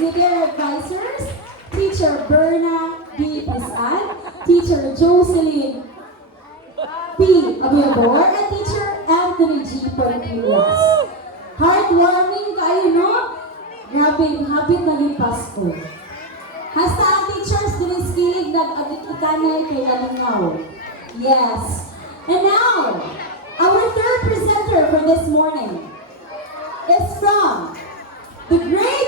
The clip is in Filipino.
With their advisors, Teacher Berna B. Pisan, Teacher Jocelyn P. Abuyabor, and Teacher Anthony G. Portillas. Heartwarming kayo, no? Grabe, hapit na ni Pasko. Hasta ang teachers dumiskilig nag-agit-ikanay kay Alingaw. Yes. And now, our third presenter for this morning is from the great